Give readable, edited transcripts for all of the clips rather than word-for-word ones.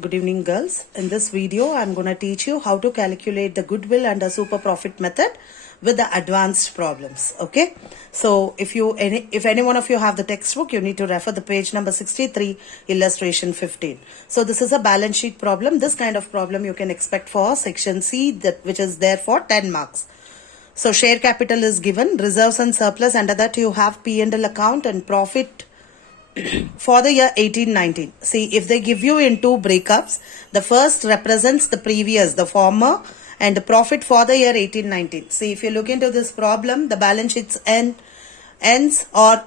Good evening, girls. In this video, I'm going to teach you how to calculate the goodwill under super profit method with the advanced problems. Okay. So if any one of you have the textbook, you need to refer the page number 63, illustration 15. So this is a balance sheet problem. This kind of problem you can expect for section C, which is there for 10 marks. So share capital is given, reserves and surplus. Under that you have P&L account and profit for the year 1819. See, if they give you in two breakups, the first represents the previous, the former, and the profit for the year 1819. See, if you look into this problem, the balance sheet's ends, or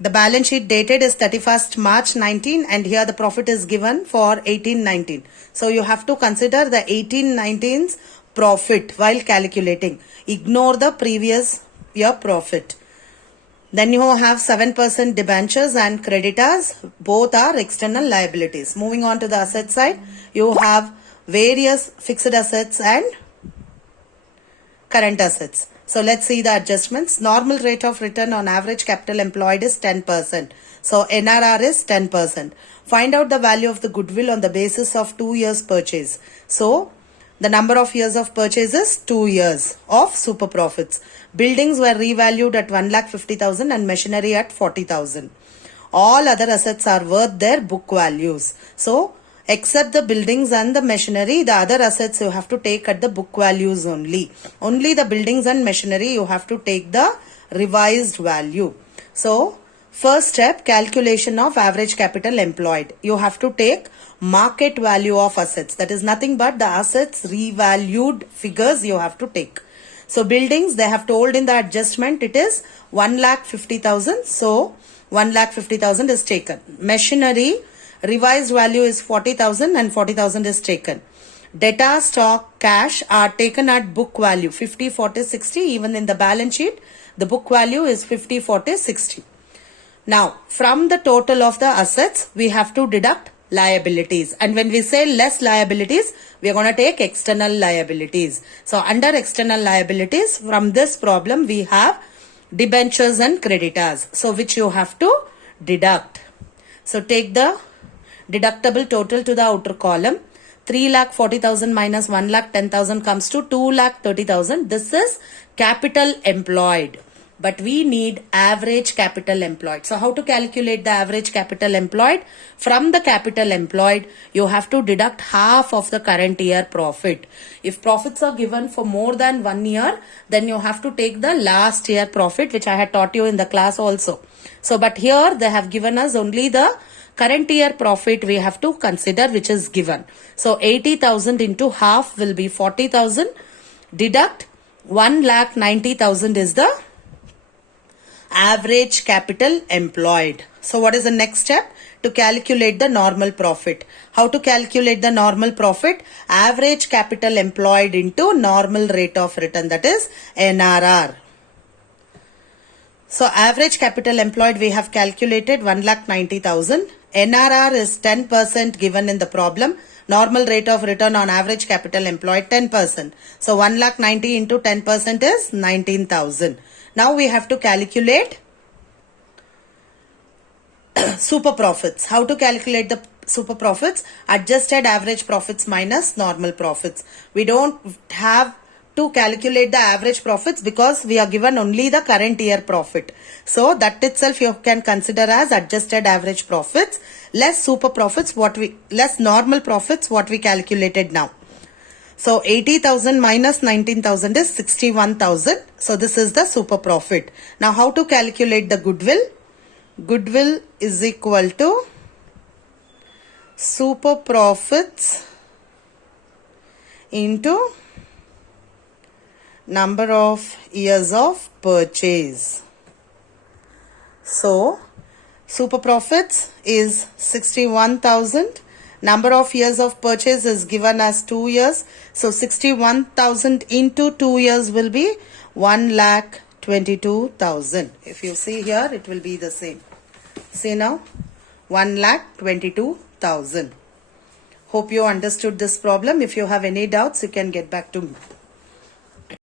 the balance sheet dated is 31st March 19, and here the profit is given for 1819. So you have to consider the 1819's profit while calculating. Ignore the previous year profit. Then you have 7% debentures and creditors. Both are external liabilities. Moving on to the asset side, you have various fixed assets and current assets. So let's see the adjustments. Normal rate of return on average capital employed is 10%. So NRR is 10%. Find out the value of the goodwill on the basis of 2 years purchase. So the number of years of purchase is 2 years of super profits. Buildings were revalued at 1,50,000 and machinery at 40,000. All other assets are worth their book values. So, except the buildings and the machinery, the other assets you have to take at the book values only. Only the buildings and machinery you have to take the revised value. So, first step, calculation of average capital employed. You have to take market value of assets. That is nothing but the assets revalued figures you have to take. So buildings, they have told in the adjustment it is 1,50,000. So 1,50,000 is taken. Machinery, revised value is 40,000 and 40,000 is taken. Data, stock, cash are taken at book value 50, 40, 60. Even in the balance sheet, the book value is 50, 40, 60. Now, from the total of the assets, we have to deduct liabilities. And when we say less liabilities, we are going to take external liabilities. So, under external liabilities, from this problem, we have debentures and creditors. So, which you have to deduct. So, take the deductible total to the outer column. 3,40,000 minus 1,10,000 comes to 2,30,000. This is capital employed. But we need average capital employed. So how to calculate the average capital employed? From the capital employed, you have to deduct half of the current year profit. If profits are given for more than 1 year, then you have to take the last year profit, which I had taught you in the class also. So, but here they have given us only the current year profit we have to consider, which is given. So 80,000 into half will be 40,000. Deduct 1,90,000 is the average capital employed. So what is the next step? To calculate the normal profit. How to calculate the normal profit? Average capital employed into normal rate of return, that is NRR. So average capital employed we have calculated 1,90,000. NRR is 10% given in the problem. Normal rate of return on average capital employed 10%. So 1,90,000 into 10% is 19,000. Now we have to calculate super profits. How to calculate the super profits? Adjusted average profits minus normal profits. We don't have to calculate the average profits because we are given only the current year profit. So that itself you can consider as adjusted average profits less super profits, less normal profits what we calculated now. So 80,000 minus 19,000 is 61,000. So this is the super profit. Now how to calculate the goodwill? Goodwill is equal to super profits into number of years of purchase. So super profits is 61,000. Number of years of purchase is given as 2 years. So 61,000 into 2 years will be 1,22,000. If you see here, it will be the same. See now, 1,22,000. Hope you understood this problem. If you have any doubts, you can get back to me.